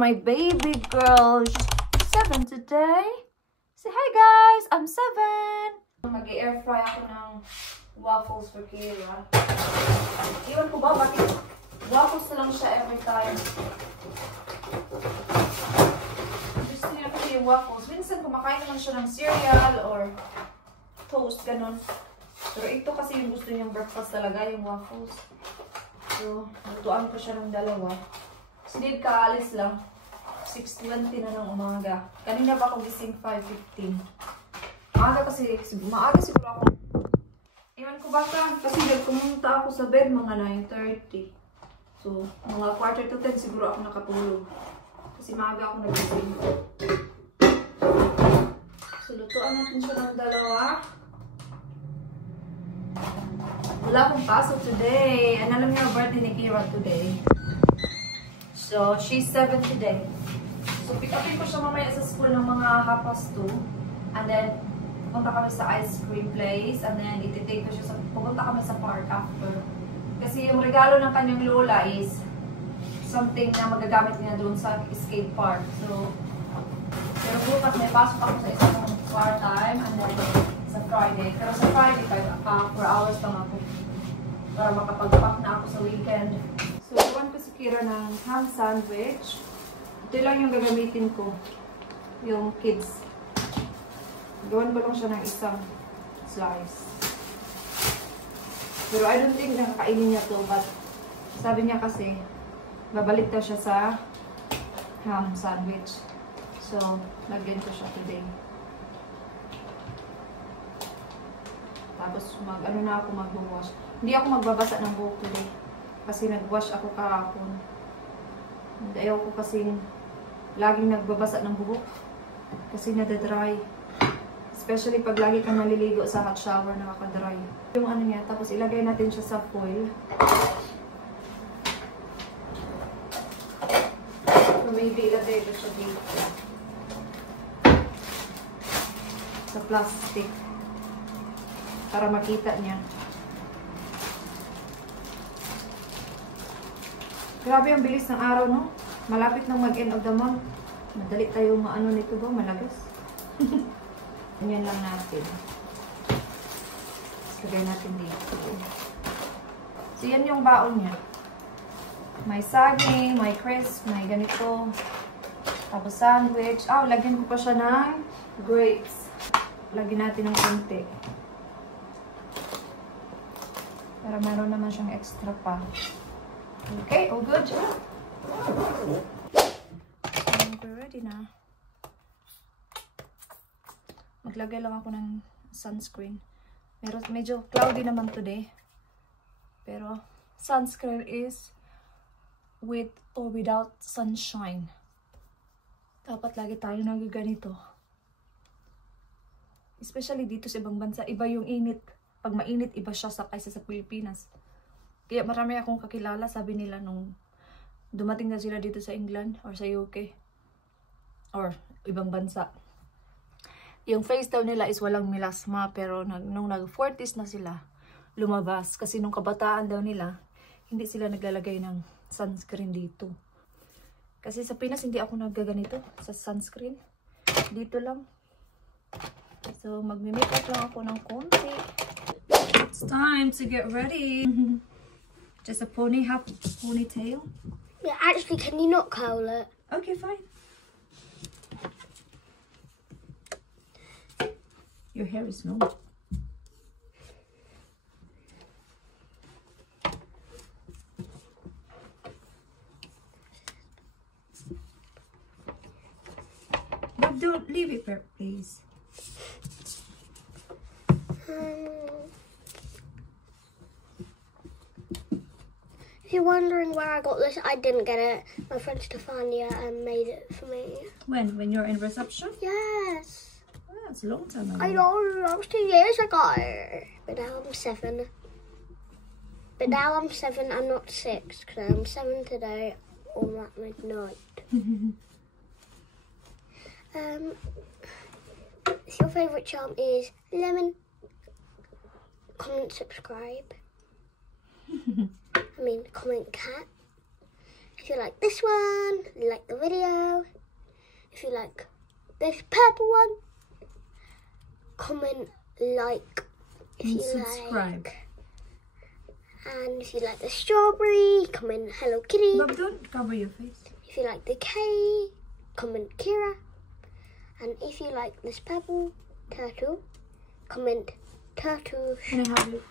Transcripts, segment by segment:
my baby girl. She's 7 today. Say hi guys, I'm 7. Mag-air fry ako ng waffles for Kira. Iwan ko ba bakit waffles na lang siya every time. Gusto niya kasi yung waffles. Minsan kumakain naman siya ng cereal or toast, ganun. Pero ito kasi yung gusto niyang breakfast talaga, yung waffles. So, lutuan ko siya ng dalawa. Sinid kaalis lang. 6:20 na ng umaga. Kanina pa ako gising 5:15. Maaga siguro ako. Iwan ko baka, kasi pumunta ako sa bed mga 9:30. So, mga 9:45 siguro ako nakatulog. Kasi maaga ako nagising. So, lutuan natin siya ng dalawa. Wala akong pasok today. And alam niyo, birthday ni Kira today. So, she's 7 today. So, pick upin ko siya mamaya sa school ng mga 2:30. And then, pupunta kami sa ice cream place. And then, ititake ko siya sa, pupunta kami sa park after. Kasi yung regalo ng kanyang lola is something na magagamit niya doon sa skate park. So, pero bukas may pasok ako sa isang part-time. And then, sa Friday. Pero sa Friday, 4 hours lang ako. Para makapag-pack na ako sa weekend. So, iwan ko si Kira ng ham sandwich. Ito lang yung gagamitin ko. Yung kids. Gawan ko lang siya ng isang slice. Pero I don't think nakakainin niya to. But sabi niya kasi, babalik daw siya sa ham sandwich. So, lagyan ko siya today. Tapos, mag-wash. Hindi ako magbabasa ng buhok today. Kasi nag-wash ako kahapon. And ayaw ko kasing laging nagbabasa ng buhok. Kasi nadadry. Especially pag lagi kang naliligo sa hot shower, nakakadry. Yung ano niya, tapos ilagay natin siya sa foil. So maybe ilagay ko siya dito. Sa plastic. Para makita niya. Grabe ang bilis ng araw, no? Malapit nang mag-end of the month. Madali tayo maano nito ba? Malagas. Ganyan lang natin. Lagay natin dito. So, yan yung baon niya. May saging, may crisp, may ganito. Tapos sandwich. Lagyan ko pa siya ng grapes. Lagyan natin ng konti. Para meron naman siyang extra pa. Okay, all good. We're ready na. Maglagay lang ako ng sunscreen. Medyo cloudy naman today. Pero sunscreen is with or without sunshine. Dapat lagi tayo nagaganito. Especially dito sa ibang bansa, iba yung init. Pag mainit, iba siya kaysa sa Pilipinas. Kaya marami akong kakilala, sabi nila nung dumating na sila dito sa England or sa UK or ibang bansa. Yung face daw nila is walang melasma, pero nung nag-40s na sila, lumabas. Kasi nung kabataan daw nila, hindi sila naglalagay ng sunscreen dito. Kasi sa Pinas, hindi ako nagaganito sa sunscreen. Dito lang. So, magme-makeup lang ako ng konti. It's time to get ready. Just a ponytail. Yeah, actually, can you not curl it? Okay, fine. Your hair is long. But don't leave it there, please. If you're wondering where I got this, I didn't get it. My friend Stefania made it for me. When you're in reception? Yes. Oh, that's a long time ago. I know, that was 2 years ago. But now I'm 7. But now I'm 7, I'm not 6. Because I'm 7 today or at midnight. If your favourite charm is lemon, comment, subscribe. I mean, comment cat. If you like this one, like the video. If you like this purple one, comment like. If and you subscribe. like. And if you like the strawberry, comment Hello Kitty. But don't cover your face. If you like the K, comment Kira. And if you like this purple turtle, comment Turtle. Can I have it?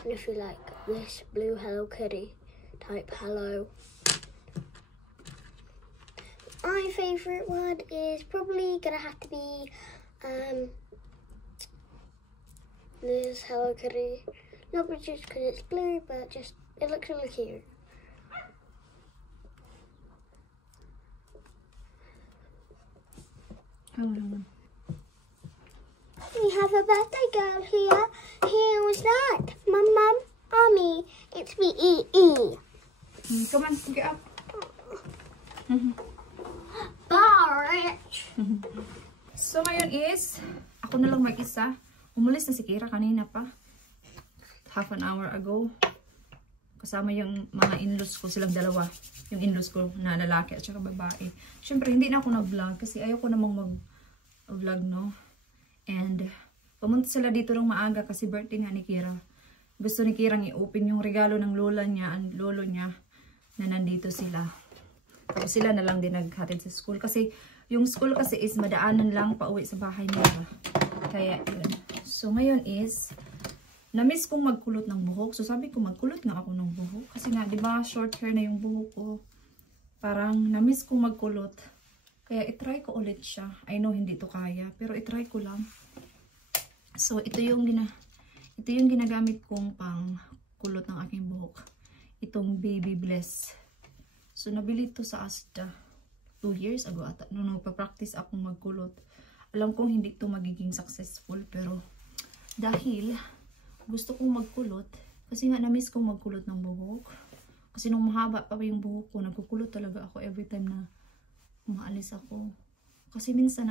And if you like this blue Hello Kitty, type hello. My favourite one is probably gonna have to be this Hello Kitty. Not just because it's blue, but just it looks really cute. We have a birthday girl here. Here was that. Mum, Mommy, it's me, E. Come on, get up. Barrett. So ngayon is, ako na lang mag-isa. Umulis na si Kira kanina pa. Half an hour ago. Kasama yung mga in-laws ko, silang dalawa. Yung in-laws ko na lalaki at saka babae. Siyempre, hindi na ako na-vlog kasi ayaw ko namang mag-vlog, no? And, pumunta sila dito ng maaga kasi birthday nga ni Kira. Gusto ni Kirang i-open yung regalo ng lola niya and lolo niya na nandito sila. Tapos sila na lang din naghatid sa school. Kasi, yung school kasi is madaanan lang pauwi sa bahay nila. Kaya, yun. So, ngayon is, na-miss kong magkulot ng buhok. So, sabi ko, magkulot nga ako ng buhok. Kasi nga, di ba, short hair na yung buhok ko. Parang, na-miss kong magkulot. Kaya, itry ko ulit siya. I know, hindi to kaya. Pero, itry ko lang. So, ito yung ginagamit kong pang kulot ng aking buhok. Itong Baby Bless. So, nabili to sa Asda. 2 years ago ata. Nung nagpa-practice akong magkulot. Alam kong hindi to magiging successful. Pero, dahil gusto kong magkulot. Kasi nga, na-miss kong magkulot ng buhok. Kasi nung mahaba pa yung buhok ko, nagkukulot talaga ako every time na umaalis ako. Kasi minsan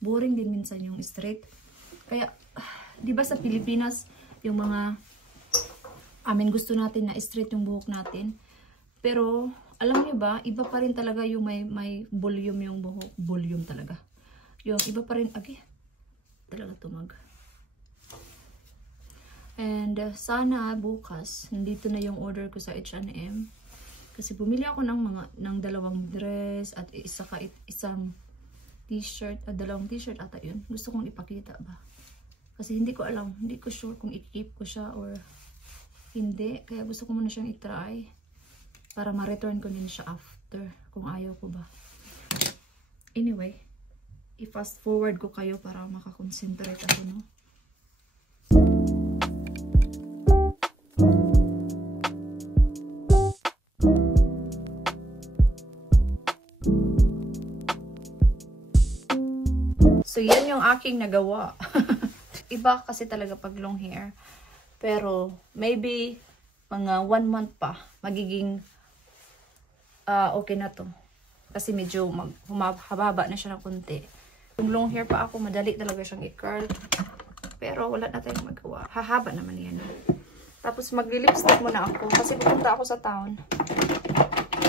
boring din minsan yung straight. Kaya, di ba sa Pilipinas, yung mga, gusto natin na straight yung buhok natin. Pero, alam niyo ba, iba pa rin talaga yung may volume yung buhok. Volume talaga. Yung iba pa rin, talaga tumag. And sana bukas, nandito na yung order ko sa H&M. Kasi bumili ako ng dalawang dress at isang t-shirt, dalawang t-shirt ata yun. Gusto kong ipakita ba? Kasi hindi ko alam, hindi ko sure kung i-keep ko siya or hindi. Kaya gusto ko muna siyang i-try para ma-return ko din siya after kung ayaw ko ba. Anyway, i-fast forward ko kayo para makakonsentrate ako, no? So, yan yung aking nagawa. Iba kasi talaga pag long hair. Pero, maybe, mga 1 month pa, magiging okay na to. Kasi medyo humababa na siya ng konti. Yung long hair pa ako, madali talaga siyang i-curl. Pero, wala na tayong magawa. Hahaba naman yan. Tapos, mag-lipstick muna ako. Kasi pupunta ako sa town.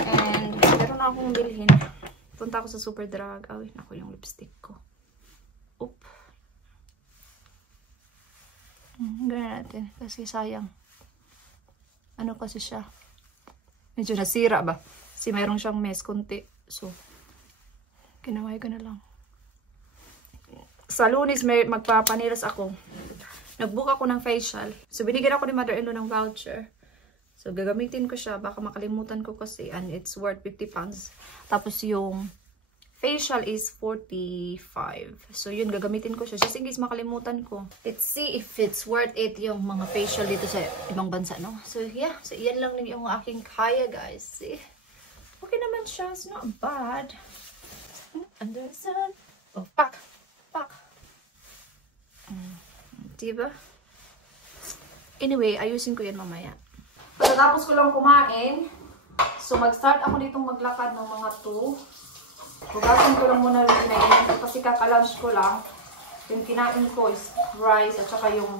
And, meron na akong bilhin. Punta ako sa Superdrug. Ay, naku yung lipstick ko. Oop. Gano'n natin. Kasi sayang. Ano kasi siya? Medyo nasira ba? Kasi mayroong siyang mess konti. So, ginaway ko na lang. Sa Lunes, magpapanilas ako. Nag-book ako ng facial. So, binigyan ako ni Mother-in-law ng voucher. So, gagamitin ko siya. Baka makalimutan ko kasi. And it's worth 50 pounds. Tapos yung facial is 45. So, yun, gagamitin ko siya. Just in case makalimutan ko. Let's see if it's worth it yung mga facial dito sa ibang bansa, no? So, yeah. So, yan lang din yung aking kaya, guys. See? Okay naman siya. It's not bad. Under the sun. Oh, pak. Pak. Diba? Anyway, ayusin ko yan mamaya. Pagkatapos ko lang kumain, so mag-start ako ditong maglakad ng mga 2. Hugasin ko lang muna yung kinain ko kasi kaka-lunch ko lang. Yung kinain ko is rice at saka yung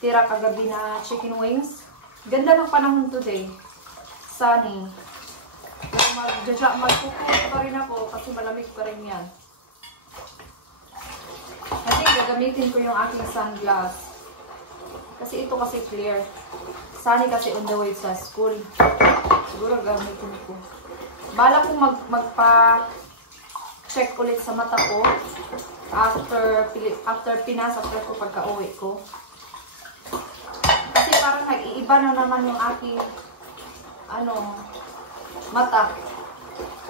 tira kagabi na chicken wings. Ganda ng panahon today. Sunny. magkukulo pa rin ako kasi malamig pa rin yan. Kasi gagamitin ko yung aking sunglass. Kasi ito kasi clear. Sunny kasi on the way sa school. Siguro gamitin ko. Bala kong magpa-check ulit sa mata ko after pinasok ko pagka-uwi ko. Kasi parang nag-iiba na naman yung aking mata.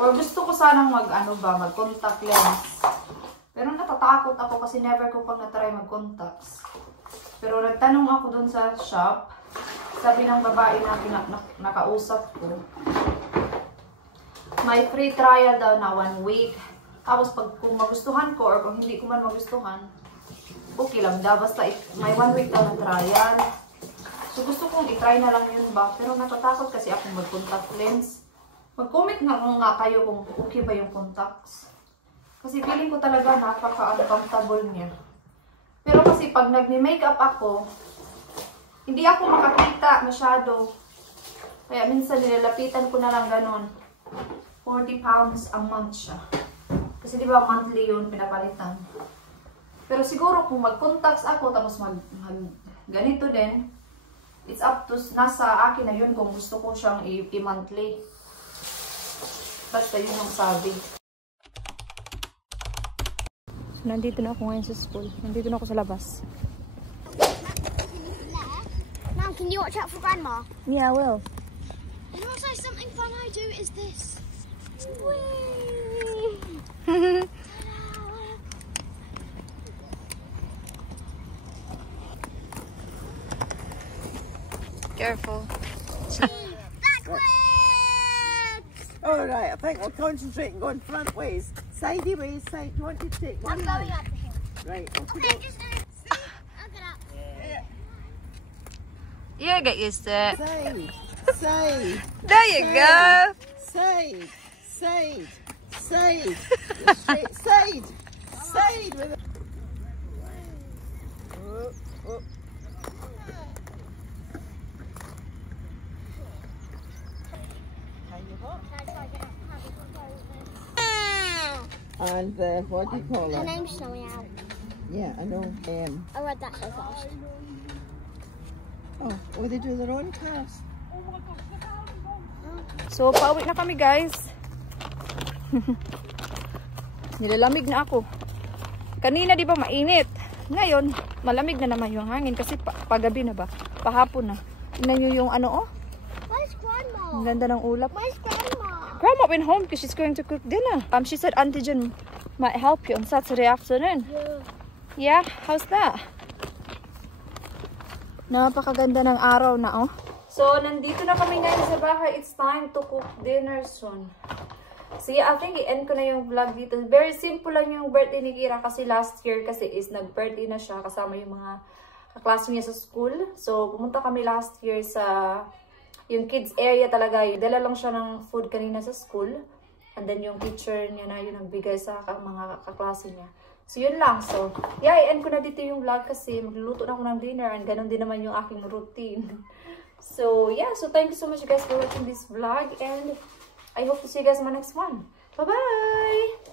Or gusto ko sanang mag-contact lens. Pero natatakot ako kasi never ko pang na-try mag-contacts. Pero nagtanong ako dun sa shop. Sabi ng babae na nakausap ko, may free trial daw na 1 week. Tapos kung magustuhan ko or kung hindi ko man magustuhan, okay lang daw. Basta may 1 week daw na trial. So gusto kong i-try na lang yun ba. Pero natatakot kasi akong mag-contact lens. Mag-comment nga kayo kung okay ba yung contacts. Kasi feeling ko talaga napaka-uncomfortable niya. Pero kasi pag nag-makeup ako, hindi ako makakita masyado. Kaya minsan nilalapitan ko na lang ganon. 40 pounds a month siya. Kasi di ba monthly yun pinapalitan. Pero siguro kung mag-contacts ako tapos ganito din, it's up to nasa akin na yun kung gusto ko siyang i-monthly. Basta yun ang sabi. So, nandito na ako ngayon sa school. Nandito na ako sa labas. Mom, can you watch out for Grandma? Yeah, I will. And also something fun I do is this. Careful. Backwards! Alright, I think we'll concentrate and going front ways. Sidey ways, side. You want to take one I'm going up the hill. Right, Okay, okay. just I'll get up. You'll get used to it. Side, side, There you go. side, side, side. Straight, side, side. With oh. And what do you call Her her? name's Snowy Owl. Yeah, I know. I read that so fast. Oh, they do their own cars. So, pauwi na kami, guys. Nilalamig na ako. Kanina, di ba, mainit. Ngayon, malamig na naman yung hangin kasi paggabi na ba? Pahapon na. Tingnan nyo yung oh. Where's Grandma? Ang ganda ng ulap. Where's Grandma? Grandma went home because she's going to cook dinner. She said Auntie Jen might help you on Saturday afternoon. Yeah, how's that? Napakaganda ng araw na, oh. So, nandito na kami ngayon sa bahay. It's time to cook dinner soon. So, yeah, I think i-end ko na yung vlog dito. Very simple lang yung birthday ni Kira kasi last year kasi is nag-birthday na siya kasama yung mga kaklase niya sa school. So, pumunta kami last year sa yung kids area talaga. Dala lang siya ng food kanina sa school. And then yung teacher niya na yung nagbigay sa mga kaklase niya. So, yun lang. So, yeah, i-end ko na dito yung vlog kasi magluluto na ako ng dinner and ganun din naman yung aking routine. So, yeah. So, thank you so much guys for watching this vlog and I hope to see you guys in my next one. Bye-bye!